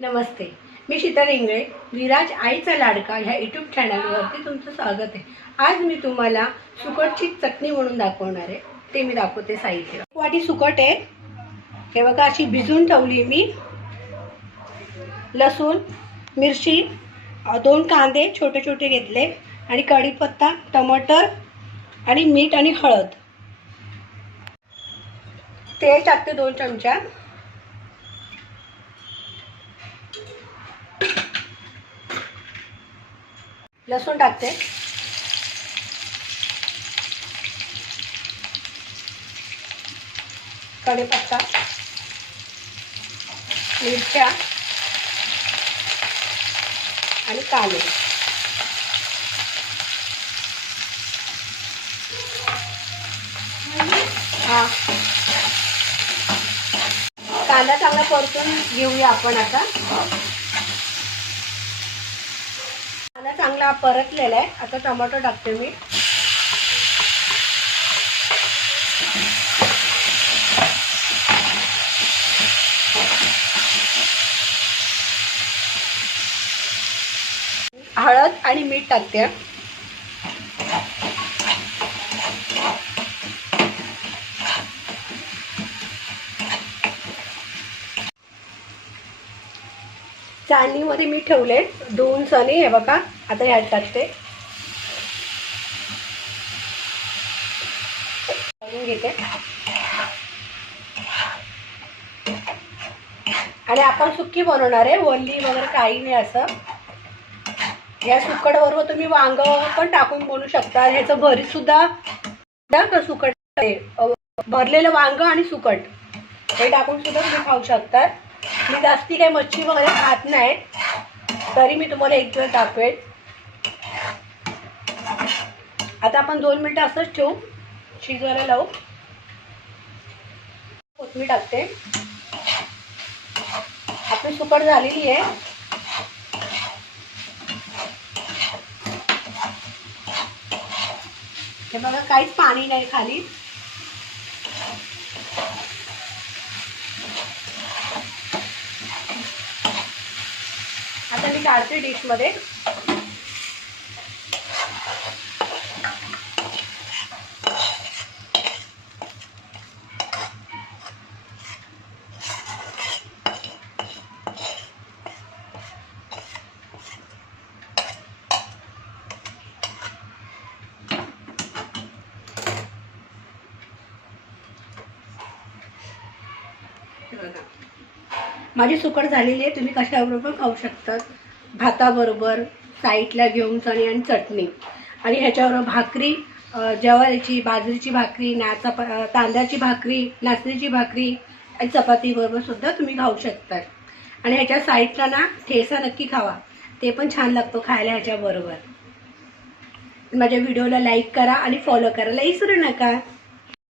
नमस्ते. मी शीतल इंगळे विराज आईचा लाडका ह्या यूट्यूब चॅनलवरती तुमचं स्वागत आहे. आज मी तुम्हाला सुकटची चटणी म्हणून दाखवणार आहे. ते मी दाखवते साहित्य. वाटी सुकट आहे. हे बघा अशी भिजून ठेवली मी. लसूण मिरची दोन कांदे छोटे छोटे घेतले आणि कढीपत्ता टमाटर आणि मीठ आणि हळद. तेल टाकते दोन चमचा. लसूण टाकते. कढीपत्ता मिरच्या आणि कांदे. हा. कांदा चांगला परतून घेऊया आपण आता. कांदा परतलेला आहे. आता टोमॅटो टाकते मी. हळद आणि मीठ टाकते. चाळणीमध्ये मी ठेवले दोन चणे हे बघा. आता ह्यात टाकते घेते. आणि आपण सुक्की बनवणार आहे. वल्ली वगैरे काही नाही असं. या सुकटबरोबर तुम्ही वांग पण टाकून बनवू शकता. ह्याचं भरीत सुद्धा का सुकट भरलेलं वांग आणि सुकट. हे टाकून सुद्धा तुम्ही खाऊ शकतात मी जास्ती काही मच्छी वगैरे खात नाही. तरी मी तुम्हाला एक दिवस दाखवेल आता आपण दोन मिनटं असंच ठेवू. शिजवायला लावू. कोथमी टाकते. आपली सुकट झालेली आहे. हे बघा काहीच पाणी नाही खाली. आता मी काढते डिशमध्ये. माझी सुकट झालेली आहे तुम्ही कशाबरोबर खाऊ शकतात? भाताबरोबर साईडला घेऊन चणी आणि चटणी. आणि ह्याच्याबरोबर भाकरी जवारीची ज्वारीची बाजरीची भाकरी ना चपा तांदळाची भाकरी नाचणीची भाकरी आणि चपातीबरोबर सुद्धा तुम्ही खाऊ शकतात. आणि ह्याच्या साईडला ना ठेसा नक्की खावा. ते पण छान लागतो खायला ह्याच्याबरोबर. माझ्या व्हिडिओला लाईक करा आणि फॉलो करायला विसरू नका.